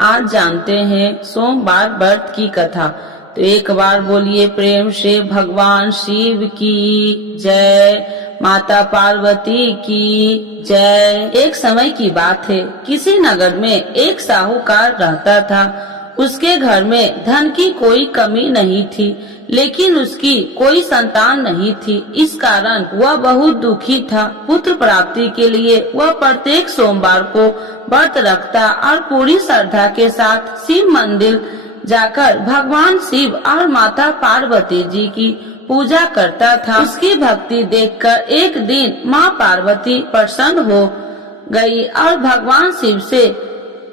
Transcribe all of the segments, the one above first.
आज जानते हैं सोमवार व्रत की कथा। तो एक बार बोलिए प्रेम से भगवान शिव की जय, माता पार्वती की जय। एक समय की बात है, किसी नगर में एक साहूकार रहता था। उसके घर में धन की कोई कमी नहीं थी, लेकिन उसकी कोई संतान नहीं थी। इस कारण वह बहुत दुखी था। पुत्र प्राप्ति के लिए वह प्रत्येक सोमवार को व्रत रखता और पूरी श्रद्धा के साथ शिव मंदिर जाकर भगवान शिव और माता पार्वती जी की पूजा करता था। उसकी भक्ति देखकर एक दिन माँ पार्वती प्रसन्न हो गई और भगवान शिव से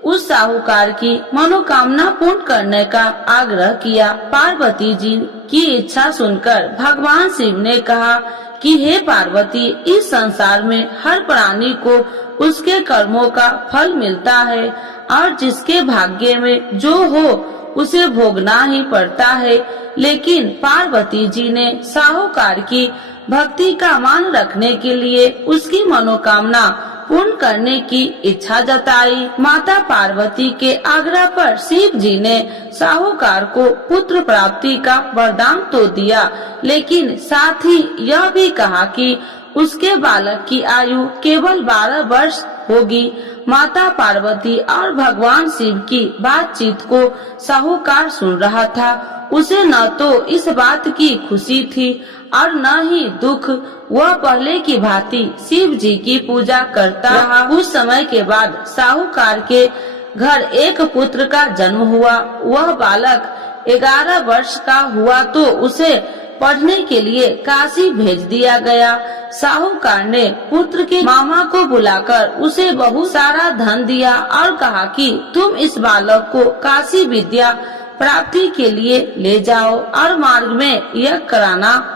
उस साहूकार की मनोकामना पूर्ण करने का आग्रह किया। पार्वती जी की इच्छा सुनकर भगवान शिव ने कहा कि हे पार्वती, इस संसार में हर प्राणी को उसके कर्मों का फल मिलता है और जिसके भाग्य में जो हो उसे भोगना ही पड़ता है। लेकिन पार्वती जी ने साहूकार की भक्ति का मान रखने के लिए उसकी मनोकामना पूर्ण करने की इच्छा जताई। माता पार्वती के आग्रह पर शिव जी ने साहूकार को पुत्र प्राप्ति का वरदान तो दिया, लेकिन साथ ही यह भी कहा कि उसके बालक की आयु केवल 12 वर्ष होगी। माता पार्वती और भगवान शिव की बातचीत को साहूकार सुन रहा था। उसे न तो इस बात की खुशी थी और न ही दुख। वह पहले की भांति शिव जी की पूजा करता रहा। कुछ समय के बाद साहूकार के घर एक पुत्र का जन्म हुआ। वह बालक 11 वर्ष का हुआ तो उसे पढ़ने के लिए काशी भेज दिया गया। साहूकार ने पुत्र के मामा को बुलाकर उसे बहुत सारा धन दिया और कहा कि तुम इस बालक को काशी विद्या प्राप्ति के लिए ले जाओ और मार्ग में यज्ञ कराना।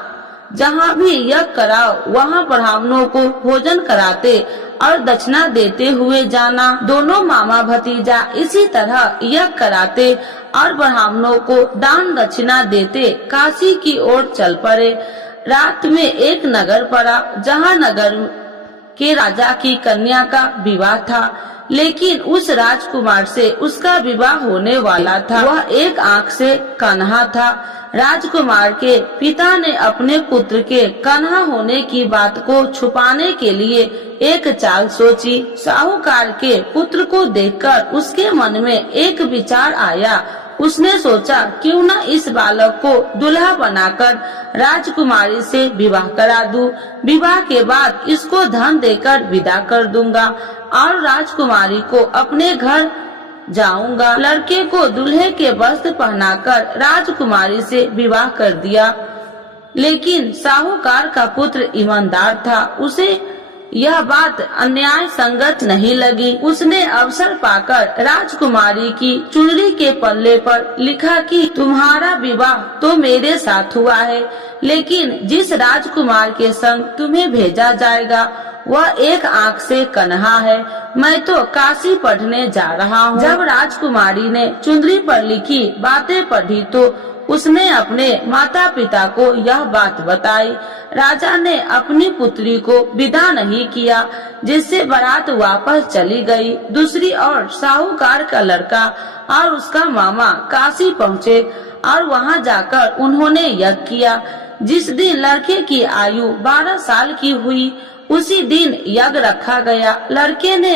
जहाँ भी यज्ञ कराओ वहाँ ब्राह्मणों को भोजन कराते और दक्षिणा देते हुए जाना। दोनों मामा भतीजा इसी तरह यज्ञ कराते और ब्राह्मणों को दान दक्षिणा देते काशी की ओर चल पड़े। रात में एक नगर पड़ा, जहाँ नगर के राजा की कन्या का विवाह था, लेकिन उस राजकुमार से उसका विवाह होने वाला था। वह एक आंख से कन्हा था। राजकुमार के पिता ने अपने पुत्र के कन्हा होने की बात को छुपाने के लिए एक चाल सोची। साहूकार के पुत्र को देखकर उसके मन में एक विचार आया। उसने सोचा क्यों न इस बालक को दुल्हा बनाकर राजकुमारी से विवाह करा दूं। विवाह के बाद इसको धन देकर विदा कर दूंगा और राजकुमारी को अपने घर जाऊंगा। लड़के को दूल्हे के वस्त्र पहनाकर राजकुमारी से विवाह कर दिया। लेकिन साहूकार का पुत्र ईमानदार था। उसे यह बात अन्याय संगत नहीं लगी। उसने अवसर पाकर राजकुमारी की चुनरी के पल्ले पर लिखा कि तुम्हारा विवाह तो मेरे साथ हुआ है, लेकिन जिस राजकुमार के संग तुम्हें भेजा जाएगा वह एक आंख से कन्हा है। मैं तो काशी पढ़ने जा रहा हूँ। जब राजकुमारी ने चुनरी पर लिखी बातें पढ़ी तो उसने अपने माता पिता को यह बात बताई। राजा ने अपनी पुत्री को विदा नहीं किया, जिससे बारात वापस चली गई। दूसरी ओर साहूकार का लड़का और उसका मामा काशी पहुँचे और वहाँ जाकर उन्होंने यज्ञ किया। जिस दिन लड़के की आयु 12 साल की हुई उसी दिन यज्ञ रखा गया। लड़के ने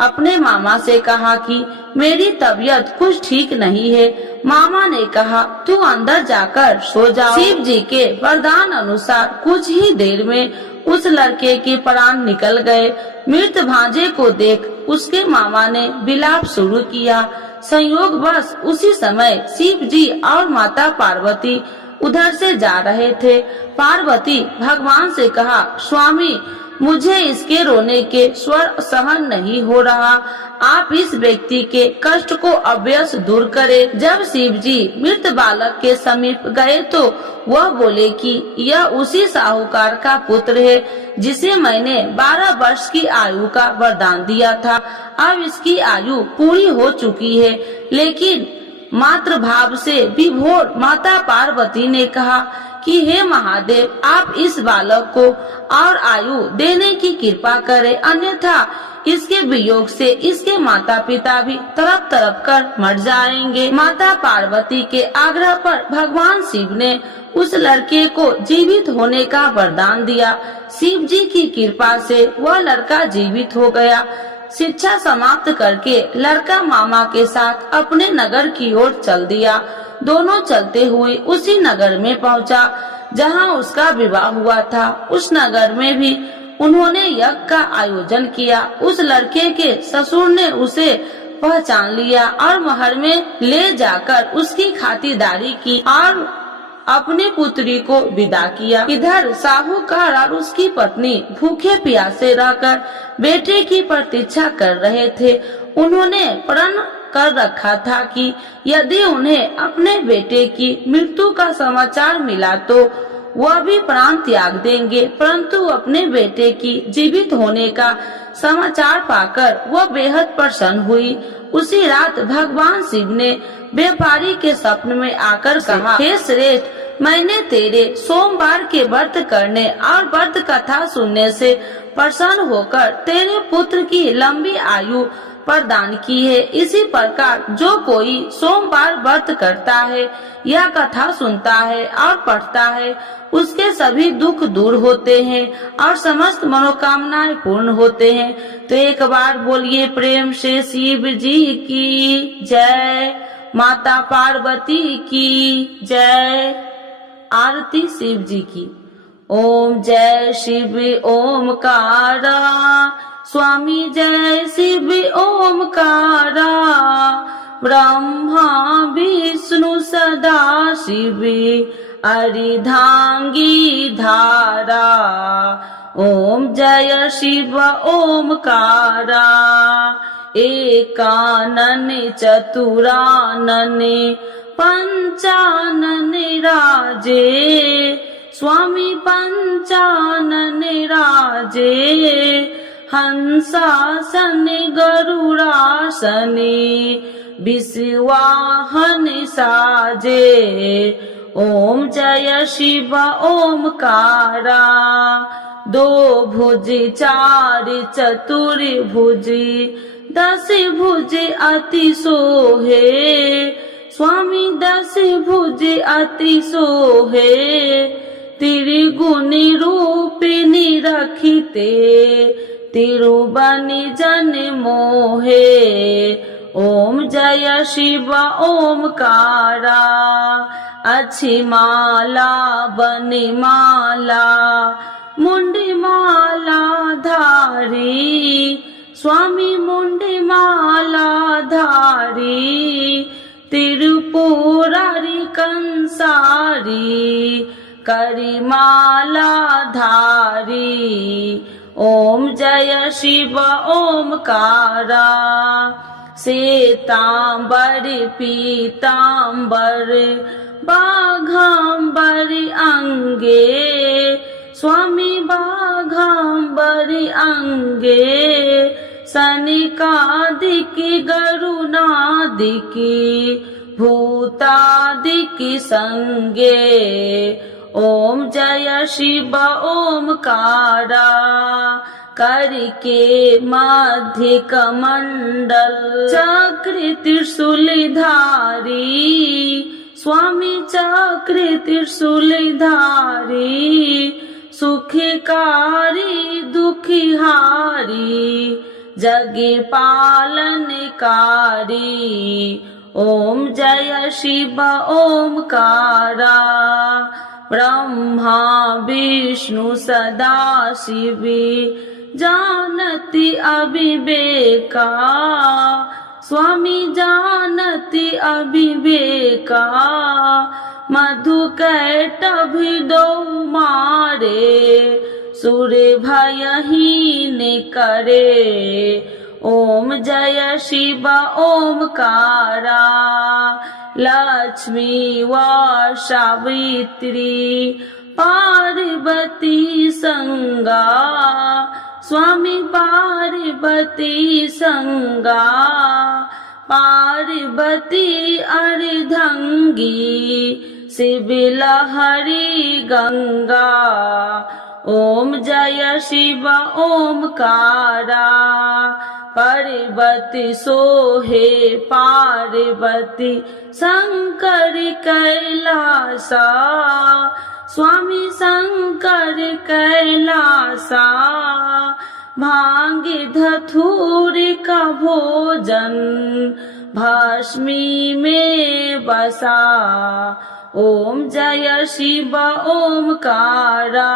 अपने मामा से कहा कि मेरी तबीयत कुछ ठीक नहीं है। मामा ने कहा तू अंदर जाकर सो जाओ। शिव जी के वरदान अनुसार कुछ ही देर में उस लड़के के प्राण निकल गए। मृत भांजे को देख उसके मामा ने विलाप शुरू किया। संयोगवश उसी समय शिव जी और माता पार्वती उधर से जा रहे थे। पार्वती भगवान से कहा स्वामी, मुझे इसके रोने के स्वर सहन नहीं हो रहा। आप इस व्यक्ति के कष्ट को अवश्य दूर करें। जब शिव जी मृत बालक के समीप गए तो वह बोले कि यह उसी साहूकार का पुत्र है जिसे मैंने 12 वर्ष की आयु का वरदान दिया था। अब इसकी आयु पूरी हो चुकी है। लेकिन मातृ भाव से विभोर माता पार्वती ने कहा कि हे महादेव, आप इस बालक को और आयु देने की कृपा करें, अन्यथा इसके वियोग से इसके माता पिता भी तड़प तड़प कर मर जाएंगे। माता पार्वती के आग्रह पर भगवान शिव ने उस लड़के को जीवित होने का वरदान दिया। शिव जी की कृपा से वह लड़का जीवित हो गया। शिक्षा समाप्त करके लड़का मामा के साथ अपने नगर की ओर चल दिया। दोनों चलते हुए उसी नगर में पहुंचा जहां उसका विवाह हुआ था। उस नगर में भी उन्होंने यज्ञ का आयोजन किया। उस लड़के के ससुर ने उसे पहचान लिया और महल में ले जाकर उसकी खातिरदारी की और अपनी पुत्री को विदा किया। इधर साहूकार और उसकी पत्नी भूखे प्यासे रहकर बेटे की प्रतीक्षा कर रहे थे। उन्होंने प्रण कर रखा था कि यदि उन्हें अपने बेटे की मृत्यु का समाचार मिला तो वह भी प्राण त्याग देंगे, परंतु अपने बेटे की जीवित होने का समाचार पाकर वह बेहद प्रसन्न हुई। उसी रात भगवान शिव ने व्यापारी के स्वप्न में आकर कहा, हे श्रेष्ठ, मैंने तेरे सोमवार के व्रत करने और व्रत कथा सुनने से प्रसन्न होकर तेरे पुत्र की लंबी आयु प्रदान की है। इसी प्रकार जो कोई सोमवार व्रत करता है, यह कथा सुनता है और पढ़ता है, उसके सभी दुख दूर होते हैं और समस्त मनोकामनाएं पूर्ण होते हैं। तो एक बार बोलिए प्रेम से शिव जी की जय, माता पार्वती की जय। आरती शिव जी की। ओम जय शिव ओमकारा, स्वामी जय शिव ओमकारा, ब्रह्मा विष्णु सदा शिव अर्धांगी धारा। ओम जय शिव ओमकारा, एकानन चतुरानन पंचानन राजे, स्वामी पंचानन राजे, हंसासन गरुड़ासन विश्वाहन साजे। ओम जय शिव ओमकारा, दो भुज चार चतुर्भुज, दस भुज अति सोहे, स्वामी दस भुज अति सोहे, त्रिगुणी रूपिणी रखिते, तिरुबनि जन मोहे। ओम जय शिव ओमकारा, अच्छी माला बनि माला, मुंडी माला धारी, स्वामी मुंडी माला धारी, त्रिपुरारी कंसारी, करी माला धारी। ओम जय शिव ओमकारा, श्वेतांबर पीतांबर बाघांबर अंगे, स्वामी बाघांबर अंगे, सनिकादिक गरुनादिक भूतादिक संगे। ओम जय शिव ओमकारा, करके मध्य कमंडल चक्र त्रिशूलधारी, स्वामी चक्र त्रिशूलधारी, सुखकारी दुखिहारी, जग पालनकारी। ओम जय शिव ओमकारा, ब्रह्मा विष्णु सदा शिव जानति अविवेका, स्वामी जानति अविवेका, मधु कैटभ दो मारे, सुर भयहीन करे। ओम जय शिव ओमकारा, लक्ष्मी व सावित्री पार्वती संगा, स्वामी पार्वती संगा, पार्वती अर्धंगी, शिव लहरी गंगा। ओम जय शिव ओमकारा। पर्वत सोहे पार्वती शंकर कैलासा। स्वामी शंकर कैलासा। भांग धतूर का भोजन भस्मी में बसा। ओम जय शिव ओमकारा।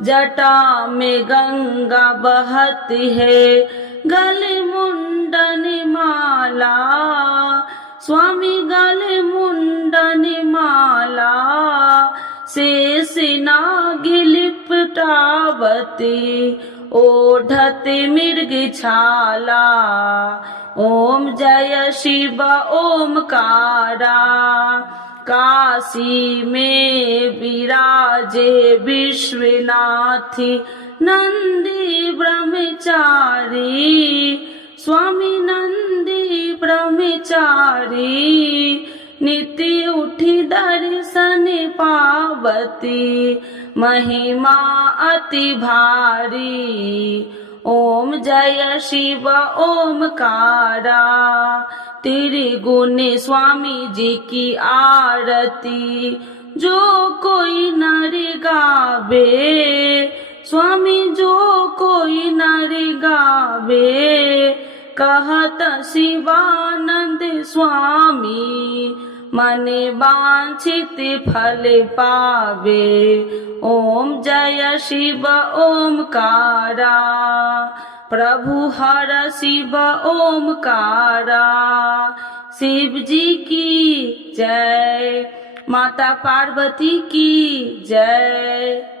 जटा में गंगा बहती है गले मुंडन माला। स्वामी गले मुंडन माला। शेष नाग लिपटावती ओढ़ते मृग छाला। ओम जय शिव ओमकारा। काशी में विराजे विश्वनाथ नंदी ब्रह्मचारी। स्वामी नंदी ब्रह्मचारी। नित्य उठी दर्शन पावती महिमा अति भारी। ओम जय शिव ओमकारा। त्रिगुण स्वामी जी की आरती जो कोई नर गावे। स्वामी जो कोई नर गावे। कहत शिवानंद स्वामी मन वांछित फल पावे। ओम जय शिव ओमकारा। प्रभु हर शिव ओमकारा। शिव जी की जय। माता पार्वती की जय।